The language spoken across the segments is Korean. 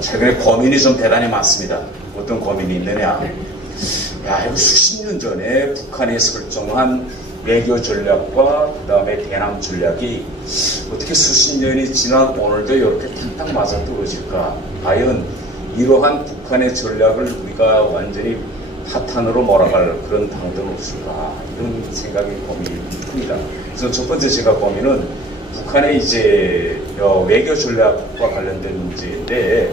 최근에 고민이 좀 대단히 많습니다. 어떤 고민이 있느냐. 야, 이거 수십 년 전에 북한이 설정한 외교 전략과 그 다음에 대남 전략이 어떻게 수십 년이 지난 오늘도 이렇게 탕탕 맞아 떨어질까? 과연 이러한 북한의 전략을 우리가 완전히 파탄으로 몰아갈 그런 당도는 없을까? 이런 생각이 고민이 큽니다. 그래서 첫 번째 제가 고민은 북한의 이제 외교 전략과 관련된 문제인데,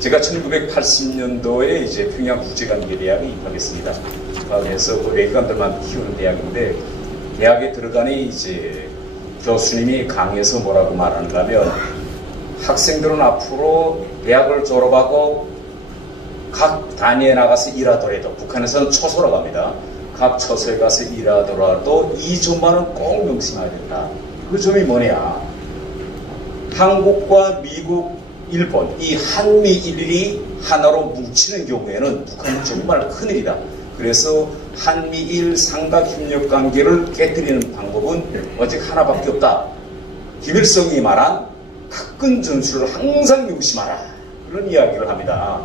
제가 1980년도에 이제 평양 국제관계대학에 입학했습니다. 입학해서 그 외교관들만 키우는 대학인데, 대학에 들어가니 이제 교수님이 강의에서 뭐라고 말하는가 하면, 학생들은 앞으로 대학을 졸업하고 각 단위에 나가서 일하더라도, 북한에서는 초소라고 합니다. 각 처소에 가서 일하더라도 이 점만은 꼭 명심해야 된다. 그 점이 뭐냐? 한국과 미국, 일본, 이 한미일이 하나로 뭉치는 경우에는 북한은 정말 큰일이다. 그래서 한미일 삼각협력관계를 깨뜨리는 방법은 오직 하나밖에 없다. 김일성이 말한 각근 전술을 항상 명심하라. 그런 이야기를 합니다.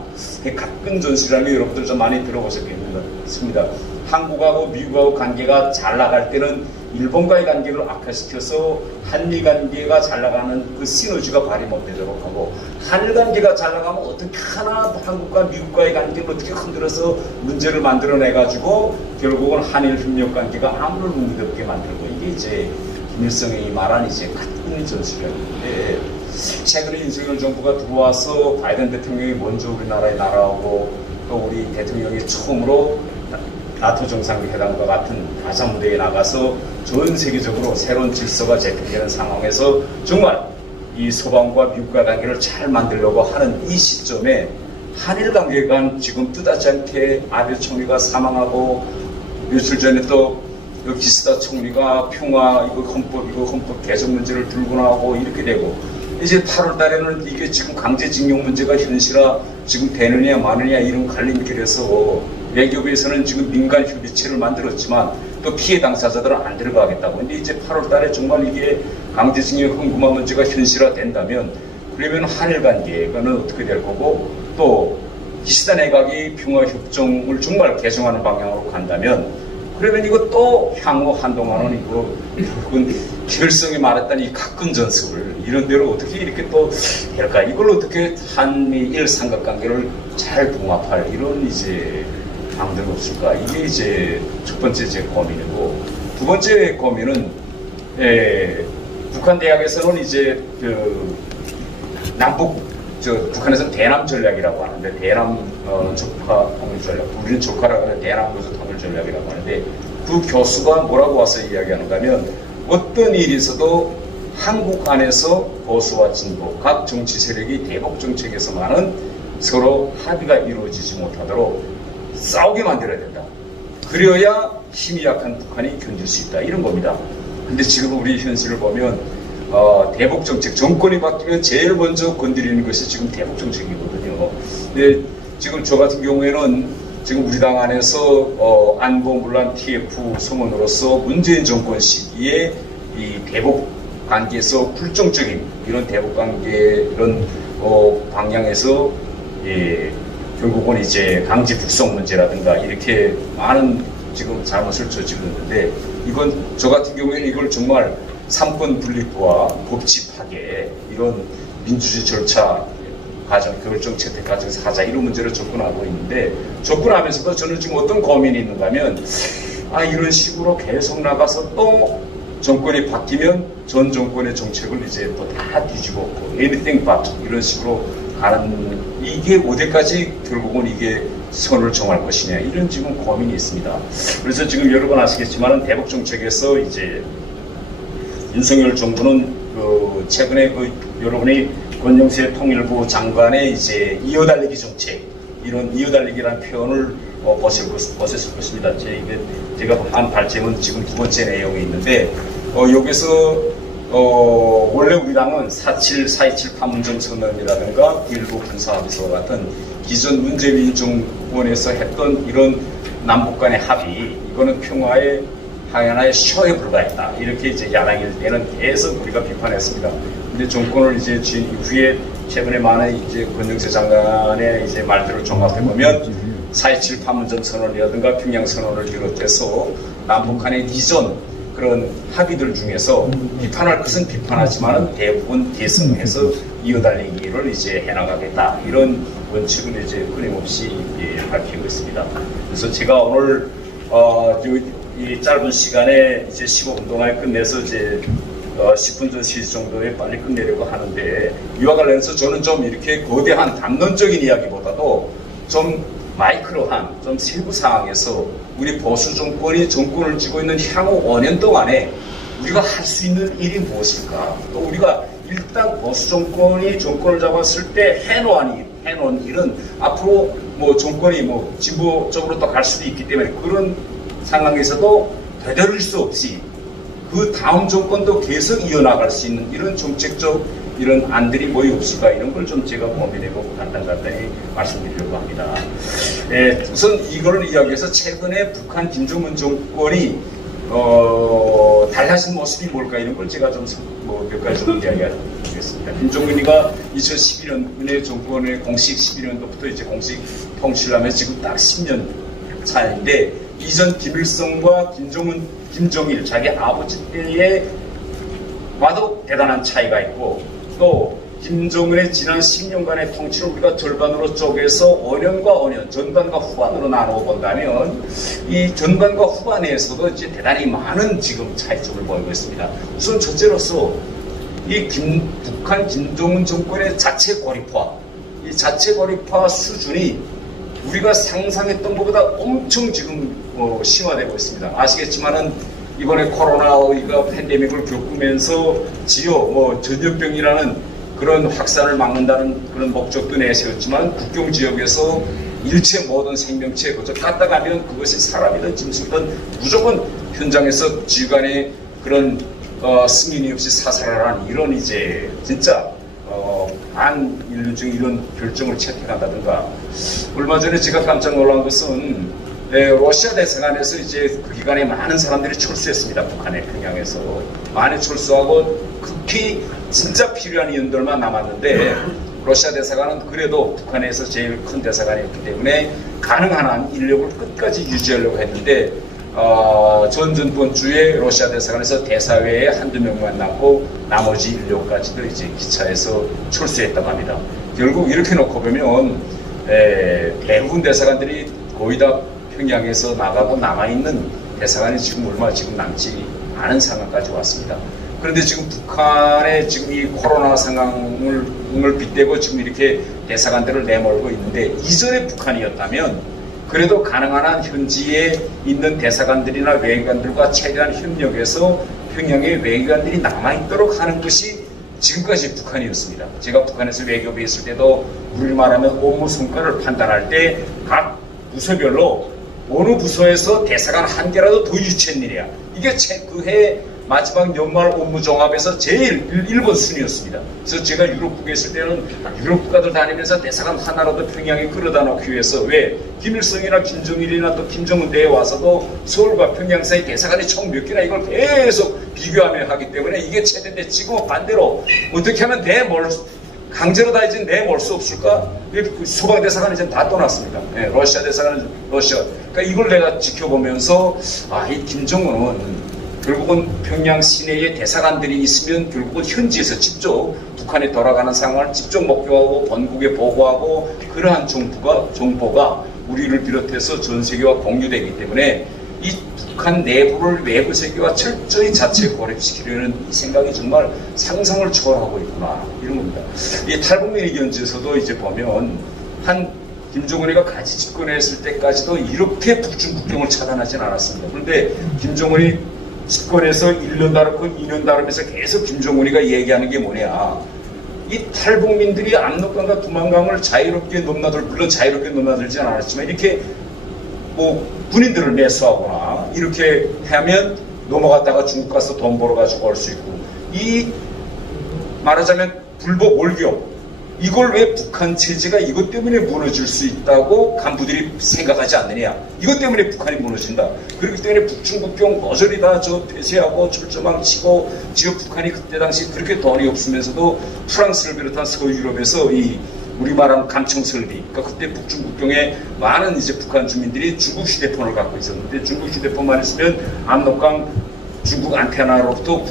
각근 전술이라는 게 여러분들 좀 많이 들어보셨겠습니다. 한국하고 미국하고 관계가 잘 나갈 때는 일본과의 관계를 악화시켜서 한미 관계가 잘 나가는 그 시너지가 발휘 못되도록 하고, 한일 관계가 잘 나가면 어떻게 하나 한국과 미국과의 관계를 어떻게 흔들어서 문제를 만들어내가지고 결국은 한일 협력 관계가 아무런 의미도 없게 만들고, 이게 이제 김일성이 말한 이제 각근 전술이었는데, 최근에 윤석열 정부가 들어와서 바이든 대통령이 먼저 우리나라에 날아오고, 또 우리 대통령이 처음으로 나토 정상회담과 같은 가사 무대에 나가서 전 세계적으로 새로운 질서가 재편되는 상황에서 정말 이 소방과 미국과 관계를 잘 만들려고 하는 이 시점에 한일 관계가 지금 뜻하지 않게 아베 총리가 사망하고, 며칠 전에 또 기시다 총리가 평화 이거 헌법 개정 문제를 들고 나오고 이렇게 되고, 이제 8월 달에는 이게 지금 강제징용 문제가 현실화 지금 되느냐 마느냐 이런 갈림길에서 외교부에서는 지금 민간 협의체를 만들었지만 또 피해 당사자들은 안 들어가겠다고. 근데 이제 8월 달에 정말 이게 강제징용 헌금화 문제가 현실화 된다면, 그러면 한일 관계는 어떻게 될 거고, 또 기시다 내각이 평화협정을 정말 개정하는 방향으로 간다면, 그러면 이거 또 향후 한동안은 이거 결국은 김일성이 말했던 이 각근 전술을 이런 대로 어떻게 이렇게 또 할까? 이걸 어떻게 한미일 삼각관계를 잘 봉합할 이런 이제 방법이 없을까? 이게 이제 첫 번째 제 고민이고, 두 번째 고민은 북한 대학에서는 이제 그 북한에서는 대남 전략이라고 하는데, 대남 적화 통일 전략, 우리는 적화라고 하는 대남 통일 전략이라고 하는데, 그 교수가 뭐라고 와서 이야기하는가 하면, 어떤 일이 있어도 한국 안에서 보수와 진보, 각 정치 세력이 대북 정책에서만은 서로 합의가 이루어지지 못하도록 싸우게 만들어야 된다. 그래야 힘이 약한 북한이 견딜 수 있다. 이런 겁니다. 근데 지금 우리 현실을 보면 대북 정책, 정권이 바뀌면 제일 먼저 건드리는 것이 지금 대북 정책이거든요. 근데 지금 저 같은 경우에는 지금 우리 당 안에서 안보문란 TF 소문으로서 문재인 정권 시기에 이 대북 관계에서 굴종적인 이런 대북 관계 이런 방향에서 결국은 이제 강제 북송 문제라든가 이렇게 많은 지금 잘못을 저지르고 있는데, 이건 저 같은 경우에는 이걸 정말 삼권 분립과 법치 파괴, 이런 민주주의 절차 과정, 결정 채택 과정에서 하자, 이런 문제를 접근하고 있는데, 접근하면서도 저는 지금 어떤 고민이 있는가 하면, 이런 식으로 계속 나가서 또 정권이 바뀌면 전 정권의 정책을 이제 또 다 뒤집어 엎고 anything but 이런 식으로 가는, 이게 어디까지 결국은 이게 선을 정할 것이냐, 이런 지금 고민이 있습니다. 그래서 지금 여러분 아시겠지만 대북 정책에서 이제 윤석열 정부는 최근에 여러분이 권영세 통일부 장관의 이제 이어달리기 정책, 이런 이어달리기라는 표현을 보셨을 것입니다. 제가 한 발제문 지금 두 번째 내용이 있는데, 여기서 원래 우리 당은 4.27 판문점 선언이라든가 9.19 군사합의서와 같은 기존 문재민정권에서 했던 이런 남북 간의 합의, 이거는 평화의 하나의 쇼에 불과했다. 이렇게 이제 야당일 때는 계속 우리가 비판했습니다. 근데 정권을 이제 쥔 이후에 최근에 많은 이제 권영세 장관의 이제 말들을 종합해 보면 4.27 판문점 선언이라든가 평양 선언을 비롯해서 남북한의 이전 그런 합의들 중에서 비판할 것은 비판하지만은 대부분 대승해서 이어달리기를 이제 해나가겠다, 이런 원칙을 이제 끊임없이 밝히고 있습니다. 그래서 제가 오늘 이 짧은 시간에 이제 15분 동안에 끝내서 이제 10분 전 시간 정도에 빨리 끝내려고 하는데, 이와 관련해서 저는 좀 이렇게 거대한 담론적인 이야기보다도 좀 마이크로한, 좀 세부 상황에서 우리 보수 정권이 정권을 쥐고 있는 향후 5년 동안에 우리가 할 수 있는 일이 무엇일까? 또 우리가 일단 보수 정권이 정권을 잡았을 때 해놓은 일은 앞으로 뭐 정권이 뭐 진보 쪽으로 또 갈 수도 있기 때문에 그런 상황에서도 되돌릴 수 없이 그 다음 정권도 계속 이어나갈 수 있는 이런 정책적 이런 안들이 뭐이 없을까, 이런 걸 좀 제가 고민해보고 간단히 말씀드리려고 합니다. 우선 이걸 이야기해서 최근에 북한 김정은 정권이 달라진 모습이 뭘까, 이런 걸 제가 좀 몇 가지 좀 이야기하겠습니다. 김정은이가 2011년에 정권의 공식 11년도부터 이제 공식 통치하면 지금 딱 10년 차인데, 이전 김일성과 김정일 자기 아버지 때에 와도 대단한 차이가 있고, 또 김정은의 지난 10년간의 통치를 우리가 절반으로 쪼개서 5년과 5년, 전반과 후반으로 나누어 본다면 이 전반과 후반에서도 이제 대단히 많은 지금 차이점을 보이고 있습니다. 우선 첫째로서 이 북한 김정은 정권의 자체 고립화, 이 자체 고립화 수준이 우리가 상상했던 것보다 엄청 지금 심화되고 있습니다. 아시겠지만은 이번에 코로나가 팬데믹을 겪으면서 전염병이라는 그런 확산을 막는다는 그런 목적도 내세웠지만, 국경 지역에서 일체 모든 생명체 그저 갔다가면 그것이 사람이든 짐승이든 무조건 현장에서 지휘관의 그런 승인이 없이 사살을 한 이런 이제 진짜 반인륜적인 이런 결정을 채택한다든가, 얼마 전에 제가 깜짝 놀란 것은 러시아 대사관에서 이제 그 기간에 많은 사람들이 철수했습니다. 북한의 평양에서 많이 철수하고 극히 진짜 필요한 인원들만 남았는데, 러시아 대사관은 그래도 북한에서 제일 큰 대사관이었기 때문에 가능한 한 인력을 끝까지 유지하려고 했는데, 전번 주에 러시아 대사관에서 대사회에 한두 명만 남고 나머지 인력까지도 이제 기차에서 철수했다고 합니다. 결국 이렇게 놓고 보면 대부분 대사관들이 거의 다 평양에서 나가고 남아있는 대사관이 지금 얼마 지금 남지 않은 상황까지 왔습니다. 그런데 지금 북한의 지금 이 코로나 상황을 빗대고 지금 이렇게 대사관들을 내몰고 있는데, 이전의 북한이었다면 그래도 가능한 한 현지에 있는 대사관들이나 외교관들과 최대한 협력해서 평양에 외교관들이 남아있도록 하는 것이 지금까지 북한이었습니다. 제가 북한에서 외교부에 있을 때도 우리를 말하면 업무 성과를 판단할 때 각 부서별로 어느 부서에서 대사관 한 개라도 더 유치했느냐, 이게 그해 마지막 연말 업무 종합에서 제일 1번 순위였습니다. 그래서 제가 유럽국에 있을 때는 유럽 국가들 다니면서 대사관 하나라도 평양에 끌어다 놓기 위해서, 왜 김일성이나 김정일이나 또 김정은 때에 와서도 서울과 평양 사이 대사관이 총 몇 개나 이걸 계속 비교하며 하기 때문에 이게 최대인데, 지금 반대로 어떻게 하면 강제로 다 이제 내몰 수 없을까? 소방 대사관이 이제 다 떠났습니다. 러시아 대사관은 러시아. 그러니까 이걸 내가 지켜보면서 이 김정은은 결국은 평양 시내에 대사관들이 있으면 결국은 현지에서 직접 북한에 돌아가는 상황을 직접 목격하고 본국에 보고하고, 그러한 정보가 우리를 비롯해서 전 세계와 공유되기 때문에 이 북한 내부를 외부 세계와 철저히 자체 고립시키려는 이 생각이 정말 상상을 초월하고 있구나, 이런 겁니다. 이 탈북민의 견지에서도 이제 보면 김정은이가 같이 집권했을 때까지도 이렇게 북중 국경을 차단하진 않았습니다. 그런데 김정은이 집권해서 1년 다르고 2년 다르면서 계속 김정은이가 얘기하는 게 뭐냐, 이 탈북민들이 압록강과 두만강을 자유롭게 물론 자유롭게 넘나들지 않았지만 이렇게 군인들을 매수하거나 이렇게 하면 넘어갔다가 중국 가서 돈 벌어가지고 올 수 있고, 이 말하자면 불법 월교, 이걸 왜 북한 체제가 이것 때문에 무너질 수 있다고 간부들이 생각하지 않느냐. 이것 때문에 북한이 무너진다. 그렇기 때문에 북중국경 모조리 다 폐쇄하고 철조망 치고 지금 북한이 그때 당시 그렇게 돈이 없으면서도 프랑스를 비롯한 서유럽에서 이 우리 말하는 감청 설비, 그러니까 그때 북중국경에 많은 이제 북한 주민들이 중국 휴대폰을 갖고 있었는데 중국 휴대폰만 있으면 압록강 중국 안테나로부터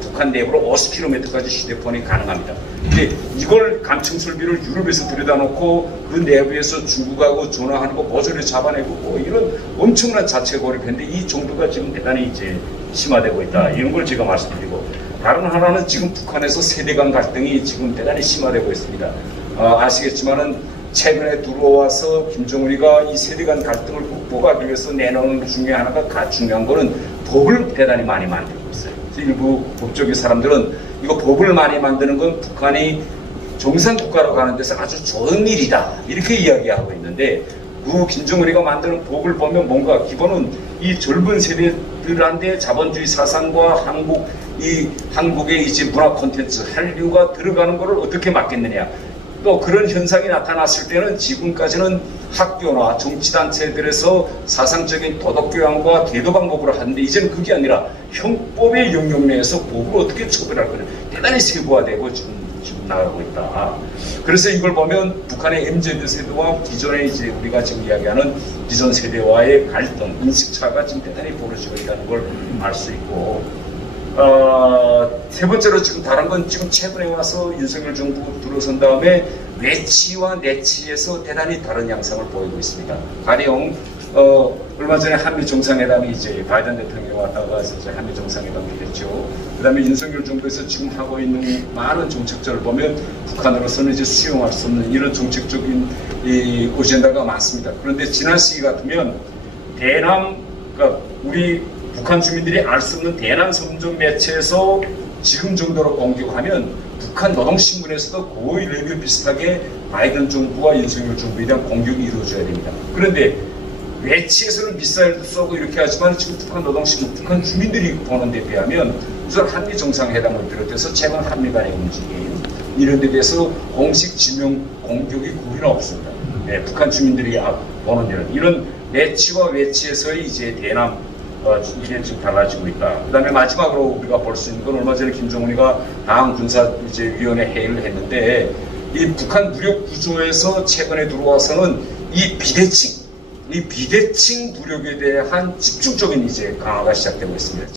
북한 내부로 50km까지 휴대폰이 가능합니다. 근데 이걸 감청 설비를 유럽에서 들여다놓고 그 내부에서 중국하고 전화하는 거 모조리 잡아내고 뭐 이런 엄청난 자체 고립했는데 이 정도가 지금 대단히 이제 심화되고 있다. 이런 걸 제가 말씀드리고, 다른 하나는 지금 북한에서 세대 간 갈등이 지금 대단히 심화되고 있습니다. 아시겠지만은 최근에 들어와서 김정은이가 이 세대 간 갈등을 극복하기 위해서 내놓은 것 중에 하나가 중요한 거는 법을 대단히 많이 만들고 있어요. 일부 법조계 사람들은 이거 법을 많이 만드는 건 북한이 정상국가로 가는 데서 아주 좋은 일이다 이렇게 이야기하고 있는데, 그 김정은이가 만드는 법을 보면 뭔가 기본은 이 젊은 세대들한테 자본주의 사상과 한국의 이제 문화 콘텐츠 한류가 들어가는 것을 어떻게 막겠느냐. 또 그런 현상이 나타났을 때는 지금까지는 학교나 정치단체들에서 사상적인 도덕교양과 계도 방법을 하는데, 이제는 그게 아니라 형법의 영역 내에서 법을 어떻게 처벌할 거냐. 대단히 세부화되고 지금 나가고 있다. 그래서 이걸 보면 북한의 MZ 세대와 기존의 이제 우리가 지금 이야기하는 기존 세대와의 갈등, 인식차가 지금 대단히 벌어지고 있다는 걸 알 수 있고, 세 번째로 지금 다른 건 지금 최근에 와서 윤석열 정부 들어선 다음에 외치와 내치에서 대단히 다른 양상을 보이고 있습니다. 가령 얼마 전에 한미 정상회담이 이제 바이든 대통령이 왔다가 이제 한미 정상회담이 됐죠. 그다음에 윤석열 정부에서 지금 하고 있는 많은 정책들을 보면 북한으로서는 이제 수용할 수 없는 이런 정책적인 이 어젠다가 많습니다. 그런데 지난 시기 같으면 그러니까 우리 북한 주민들이 알 수 없는 대남 선전 매체에서 지금 정도로 공격하면 북한 노동신문에서도 거의 레벨 비슷하게 바이든 정부와 윤석열 정부에 대한 공격이 이루어져야 됩니다. 그런데 외치에서는 미사일도 쏘고 이렇게 하지만 지금 북한 노동신문, 북한 주민들이 보는 데 비하면 우선 한미 정상회담을 비롯해서 최근 한미 간의 움직임 이런 데 대해서 공식 지명 공격이 거의 없습니다. 네, 북한 주민들이 보는 데는 이런 내치와 외치에서의 이제 대남 이게 지금 달라지고 있다. 그 다음에 마지막으로 우리가 볼 수 있는 건 얼마 전에 김정은이가 당 군사 이제 위원회 회의를 했는데, 이 북한 무력 구조에서 최근에 들어와서는 이 비대칭 무력에 대한 집중적인 이제 강화가 시작되고 있습니다.